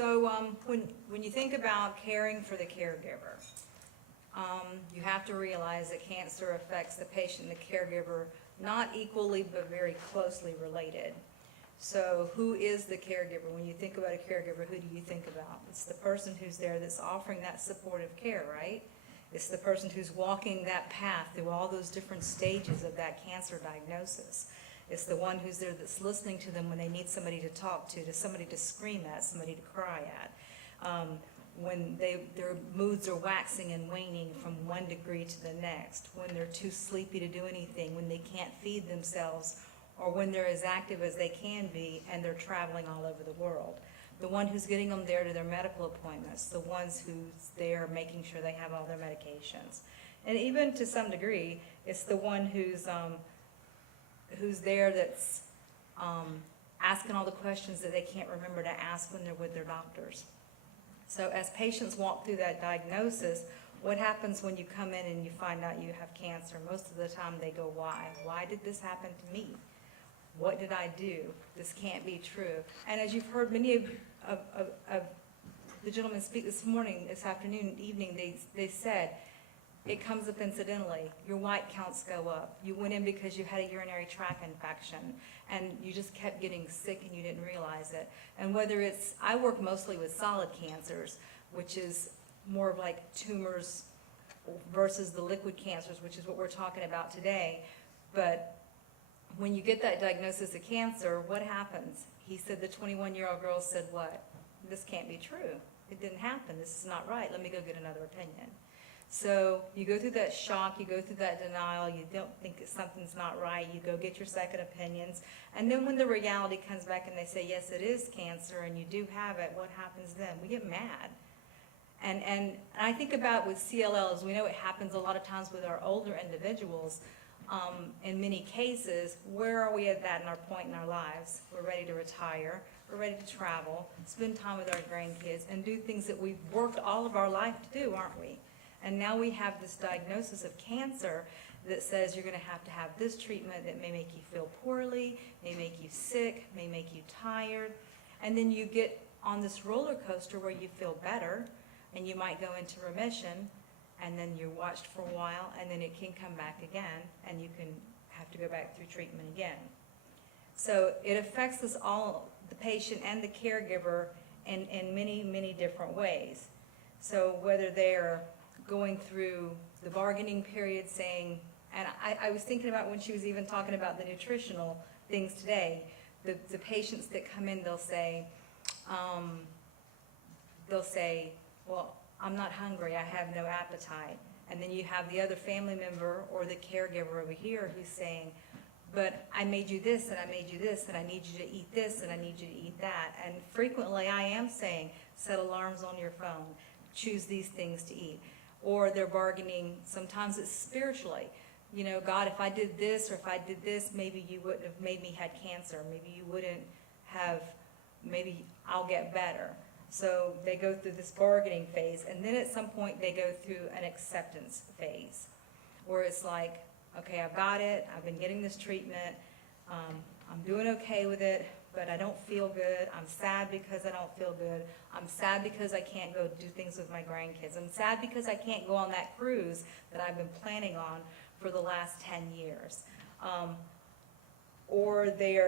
So when you think about caring for the caregiver, you have to realize that cancer affects the patient and the caregiver not equally but very closely related. So who is the caregiver? When you think about a caregiver, who do you think about? It's the person who's there that's offering that supportive care, right? It's the person who's walking that path through all those different stages of that cancer diagnosis. It's the one who's there that's listening to them when they need somebody to talk to somebody to scream at, somebody to cry at. When their moods are waxing and waning from one degree to the next, when they're too sleepy to do anything, when they can't feed themselves, or when they're as active as they can be and they're traveling all over the world. The one who's getting them there to their medical appointments, the ones who's there making sure they have all their medications. And even to some degree, it's the one who's there that's asking all the questions that they can't remember to ask when they're with their doctors. So as patients walk through that diagnosis, what happens when you come in and you find out you have cancer? Most of the time they go, why? Why did this happen to me? What did I do? This can't be true. And as you've heard many of the gentlemen speak this morning, this afternoon, evening, they said, it comes up incidentally. Your white counts go up. You went in because you had a urinary tract infection and you just kept getting sick and you didn't realize it. And whether it's, I work mostly with solid cancers, which is more of like tumors versus the liquid cancers, which is what we're talking about today. But when you get that diagnosis of cancer, what happens? He said the 21-year-old girl said what? This can't be true. It didn't happen. This is not right. Let me go get another opinion. So you go through that shock, you go through that denial, you don't think that something's not right, you go get your second opinions, and then when the reality comes back and they say, yes, it is cancer and you do have it, what happens then? We get mad. And I think about with CLL, as we know it happens a lot of times with our older individuals, in many cases, where are we at that in our point in our lives? We're ready to retire, we're ready to travel, spend time with our grandkids, and do things that we've worked all of our life to do, aren't we? And now we have this diagnosis of cancer that says you're going to have this treatment that may make you feel poorly, may make you sick, may make you tired. And then you get on this roller coaster where you feel better and you might go into remission, and then you're watched for a while, and then it can come back again and you can have to go back through treatment again. So it affects us all, the patient and the caregiver, in many, many different ways. So whether they're going through the bargaining period saying, and I was thinking about when she was even talking about the nutritional things today, the patients that come in, they'll say, well, I'm not hungry, I have no appetite. And then you have the other family member or the caregiver over here who's saying, but I made you this and I made you this and I need you to eat this and I need you to eat that. And frequently I am saying, set alarms on your phone, choose these things to eat. Or they're bargaining, sometimes it's spiritually. You know, God, if I did this or if I did this, maybe you wouldn't have made me had cancer. Maybe you wouldn't have, maybe I'll get better. So they go through this bargaining phase, and then at some point they go through an acceptance phase where it's like, okay, I've got it, I've been getting this treatment, I'm doing okay with it, but I don't feel good. I'm sad because I don't feel good. I'm sad because I can't go do things with my grandkids. I'm sad because I can't go on that cruise that I've been planning on for the last 10 years. Or they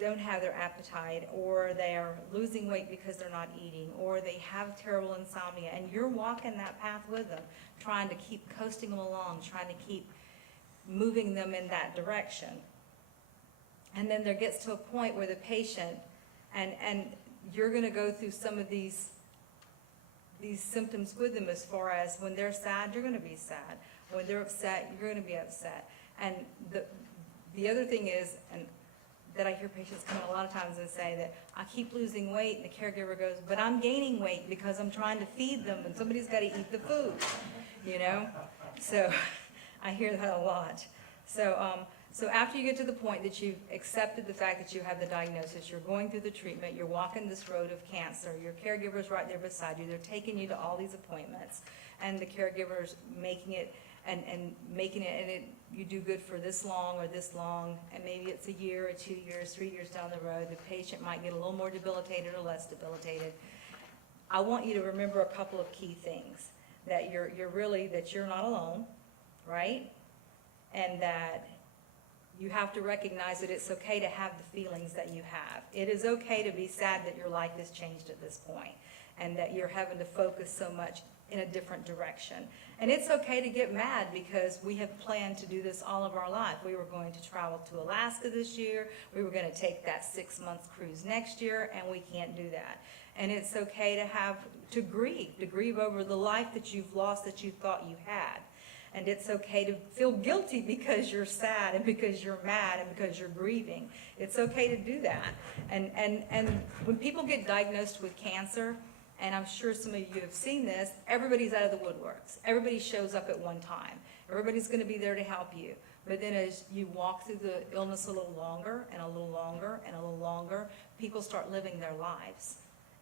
don't have their appetite, or they're losing weight because they're not eating, or they have terrible insomnia, and you're walking that path with them, trying to keep coasting them along, trying to keep moving them in that direction. And then there gets to a point where the patient, and you're going to go through some of these symptoms with them, as far as when they're sad, you're going to be sad. When they're upset, you're going to be upset. And the other thing is, and that I hear patients come in a lot of times and say that I keep losing weight, and the caregiver goes, but I'm gaining weight because I'm trying to feed them, and somebody's got to eat the food, you know? So I hear that a lot. So after you get to the point that you've accepted the fact that you have the diagnosis, you're going through the treatment, you're walking this road of cancer, your caregiver's right there beside you, they're taking you to all these appointments, and the caregiver's making it, and you do good for this long or this long, and maybe it's a year or 2 years, 3 years down the road, the patient might get a little more debilitated or less debilitated. I want you to remember a couple of key things. That you're not alone, right? And that you have to recognize that it's okay to have the feelings that you have. It is okay to be sad that your life has changed at this point and that you're having to focus so much in a different direction. And it's okay to get mad because we have planned to do this all of our life. We were going to travel to Alaska this year. We were going to take that 6-month cruise next year, and we can't do that. And it's okay to grieve over the life that you've lost that you thought you had. And it's okay to feel guilty because you're sad and because you're mad and because you're grieving. It's okay to do that. And when people get diagnosed with cancer, and I'm sure some of you have seen this, everybody's out of the woodworks. Everybody shows up at one time. Everybody's going to be there to help you. But then as you walk through the illness a little longer and a little longer and a little longer, people start living their lives.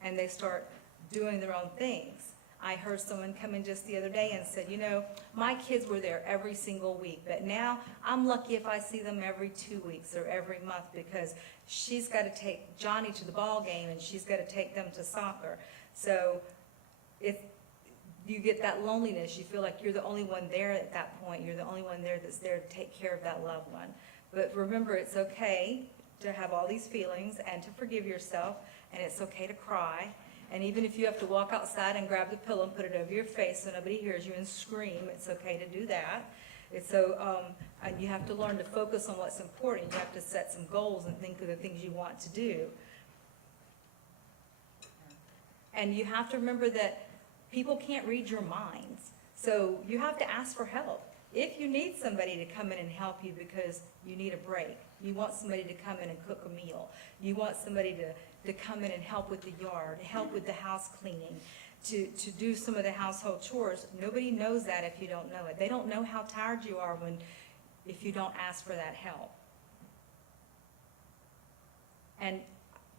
And they start doing their own things. I heard someone come in just the other day and said, you know, my kids were there every single week, but now I'm lucky if I see them every 2 weeks or every month because she's got to take Johnny to the ball game and she's got to take them to soccer. So you get that loneliness. You feel like you're the only one there at that point. You're the only one there that's there to take care of that loved one. But remember, it's okay to have all these feelings and to forgive yourself, and it's okay to cry. And even if you have to walk outside and grab the pillow and put it over your face so nobody hears you and scream, it's okay to do that. And you have to learn to focus on what's important. You have to set some goals and think of the things you want to do. And you have to remember that people can't read your minds. So you have to ask for help. If you need somebody to come in and help you because you need a break, you want somebody to come in and cook a meal, you want somebody to come in and help with the yard, help with the house cleaning, to do some of the household chores, nobody knows that if you don't know it. They don't know how tired you are if you don't ask for that help. And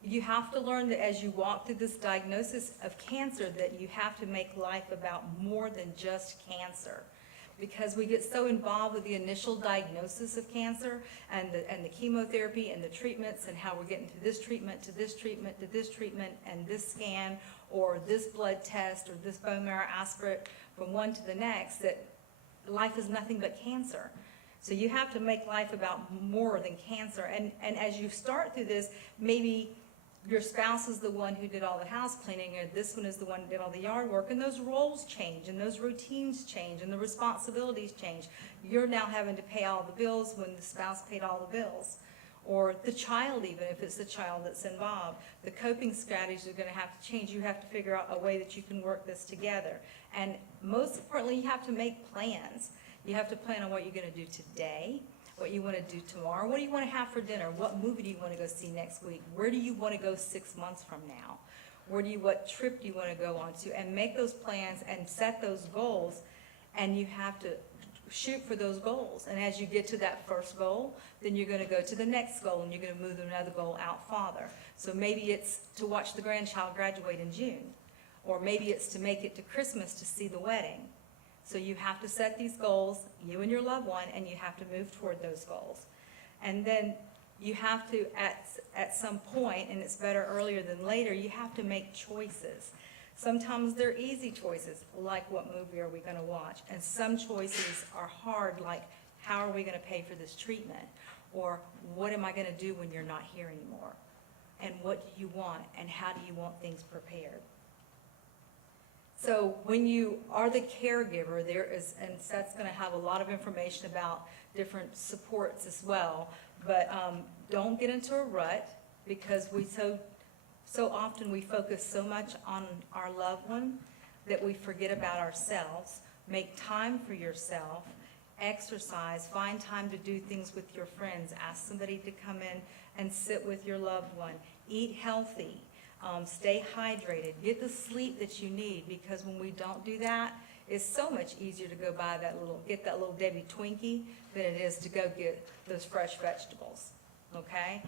you have to learn that as you walk through this diagnosis of cancer that you have to make life about more than just cancer. Because we get so involved with the initial diagnosis of cancer and the chemotherapy and the treatments and how we're getting to this treatment, to this treatment, to this treatment, and this scan, or this blood test, or this bone marrow aspirate from one to the next, that life is nothing but cancer. So you have to make life about more than cancer. And as you start through this, maybe your spouse is the one who did all the house cleaning, or this one is the one who did all the yard work, and those roles change, and those routines change, and the responsibilities change. You're now having to pay all the bills when the spouse paid all the bills. Or the child, even if it's the child that's involved. The coping strategies are going to have to change. You have to figure out a way that you can work this together. And most importantly, you have to make plans. You have to plan on what you're going to do today, what you want to do tomorrow, what do you want to have for dinner, what movie do you want to go see next week, where do you want to go 6 months from now, what trip do you want to go on to, and make those plans and set those goals, and you have to shoot for those goals. And as you get to that first goal, then you're going to go to the next goal, and you're going to move another goal out farther. So maybe it's to watch the grandchild graduate in June, or maybe it's to make it to Christmas to see the wedding. So you have to set these goals, you and your loved one, and you have to move toward those goals. And then you have to, at some point, and it's better earlier than later, you have to make choices. Sometimes they're easy choices, like what movie are we going to watch? And some choices are hard, like how are we going to pay for this treatment? Or what am I going to do when you're not here anymore? And what do you want, and how do you want things prepared? So when you are the caregiver, there is, and Seth's going to have a lot of information about different supports as well, but don't get into a rut, because we so often we focus so much on our loved one that we forget about ourselves. Make time for yourself, exercise, find time to do things with your friends, ask somebody to come in and sit with your loved one, eat healthy. Stay hydrated, get the sleep that you need, because when we don't do that, it's so much easier to go buy get that little Debbie Twinkie than it is to go get those fresh vegetables, okay?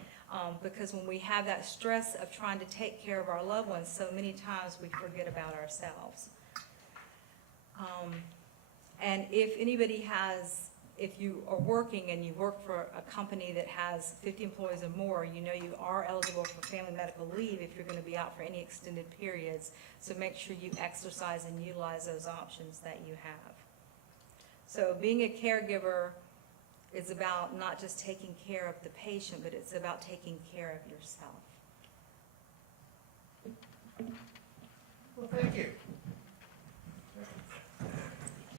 Because when we have that stress of trying to take care of our loved ones, so many times we forget about ourselves. And if anybody has if you are working and you work for a company that has 50 employees or more, you know you are eligible for family medical leave if you're going to be out for any extended periods. So make sure you exercise and utilize those options that you have. So being a caregiver is about not just taking care of the patient, but it's about taking care of yourself. Well, thank you.